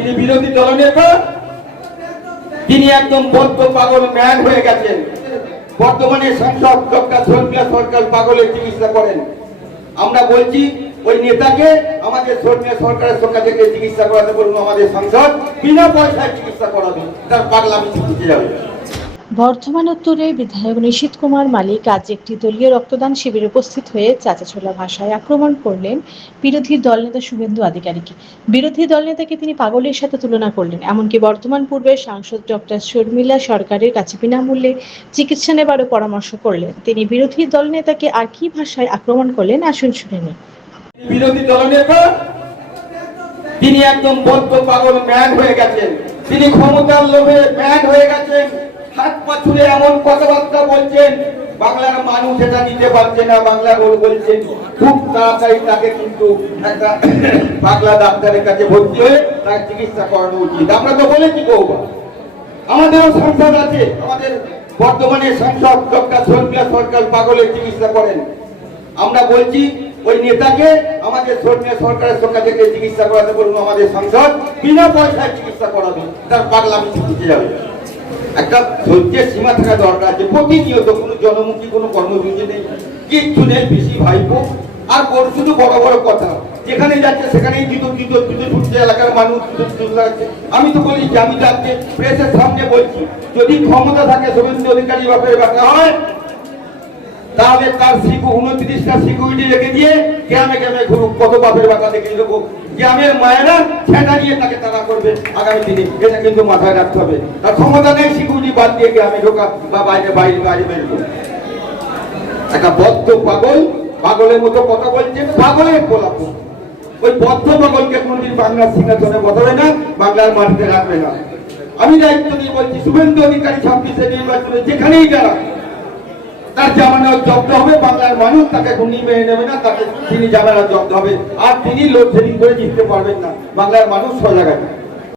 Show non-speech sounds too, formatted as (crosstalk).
তিনি বিরোধী দলনেতা তিনি একদম বদ্ধ পাগল ম্যান হয়ে গেছেন। বর্তমানে সাংসদ ডক্টর সরকার সরকার পাগলের চিকিৎসা করেন। আমরা বলছি, ওই নেতাকে আমাদের সরকার সরকারের সরকার থেকে চিকিৎসা করাতে বলুন, আমাদের সাংসদ বিনা পয়সায় চিকিৎসা করাবে, তার পাগলামি চিকিৎসা যাবে। বর্ধমান উত্তরে বিধায়ক নিশীত কুমার মালিক আজ একটি দলীয় রক্তদান শিবিরে উপস্থিত হয়ে চাচাছোলা ভাষায় আক্রমণ করলেন বিরোধী দলনেতা শুভেন্দু আধিকারিককে। বিরোধী দলনেতাকে তিনি পাগলের সাথে তুলনা করলেন, এমনকি বর্তমান পূর্বের সাংসদ ডক্টর শর্মিলা সরকারের কাছে বিনামূল্যে চিকিৎসা নেবারও পরামর্শ করলেন। তিনি বিরোধী দলনেতাকে আর কি ভাষায় আক্রমণ করলেন আসুন শুনে নিন বিরোধী দলনেতা, তিনি একদম বদ্ধ পাগল ম্যান হয়ে গেছেন। তিনি ক্ষমতার লোভে ম্যান হয়ে গেছেন। হাত পা ছুড়ে এমন কথাবার্তা বলছেন, বাংলার মানুষ এটা নিতে পারছে না, বাংলা লোক বলছেন খুব তাড়াতাড়ি তাকে কিন্তু একটা (coughs) বাংলা ডাক্তারের কাছে ভর্তি হয়ে তার চিকিৎসা করানো উচিত। আমরা তো বলেছি বৌবা আমাদেরও সংসদ আছে, আমাদের বর্তমানে সংসদ ডক্টর সরকার সরকার পাগলের চিকিৎসা করেন। আমরা বলছি, ওই নেতাকে আমাদের সরকার সরকারের সরকার থেকে চিকিৎসা করাতে বলুন, আমাদের সংসদ বিনা পয়সায় চিকিৎসা করাবে, তার পাগলামি চিকিৎসা যাবে। একটা ধৈর্যের সীমা থাকা দরকার যে প্রতিনিয়ত কোনো জনমুখী, কোনো কর্মসূচি নেই, কিচ্ছু নেই বেশি ভাইপো। আর বড়, শুধু বড় বড় কথা, যেখানে যাচ্ছে সেখানেই জুতো জুতো জুতো ছুটছে এলাকার মানুষ জুতো জুতো লাগছে আমি তো বলি, যে আমি যাচ্ছে প্রেসের সামনে বলছি, যদি ক্ষমতা থাকে, শুভেন্দু অধিকারী, বাপের ব্যাপার হয় তাহলে তার সিকু উনত্রিশটা সিকিউরিটি রেখে দিয়ে গ্রামে গ্রামে ঘুরুক, কত বাপের বাটা দেখে দেবো। গ্রামের মায়েরা ছেঁটা নিয়ে তাকে তারা করবে আগামী দিনে। এটা কিন্তু মাথায় রাখতে হবে। তার ক্ষমতা নেই সিকিউরিটি বাদ দিয়ে গ্রামে ঢোকা বা বাইরে বাইরে বাইরে বেরবো। একটা বদ্ধ পাগল, পাগলের মতো কথা বলছে পাগলের গোলাপ ওই বদ্ধ পাগলকে কোনদিন বাংলার সিংহাসনে বসাবে না, বাংলার মাটিতে রাখবে না। আমি দায়িত্ব নিয়ে বলছি, শুভেন্দু অধিকারী ছাব্বিশে নির্বাচনে যেখানেই যারা তার জামানত জব্দ হবে, বাংলার মানুষ তাকে গুণি মেনে নেবে না, তাকে তিনি জামানত জব্দ হবে। আর তিনি লোডশেডিং করে জিততে পারবেন না। বাংলার মানুষ সজাগ আছে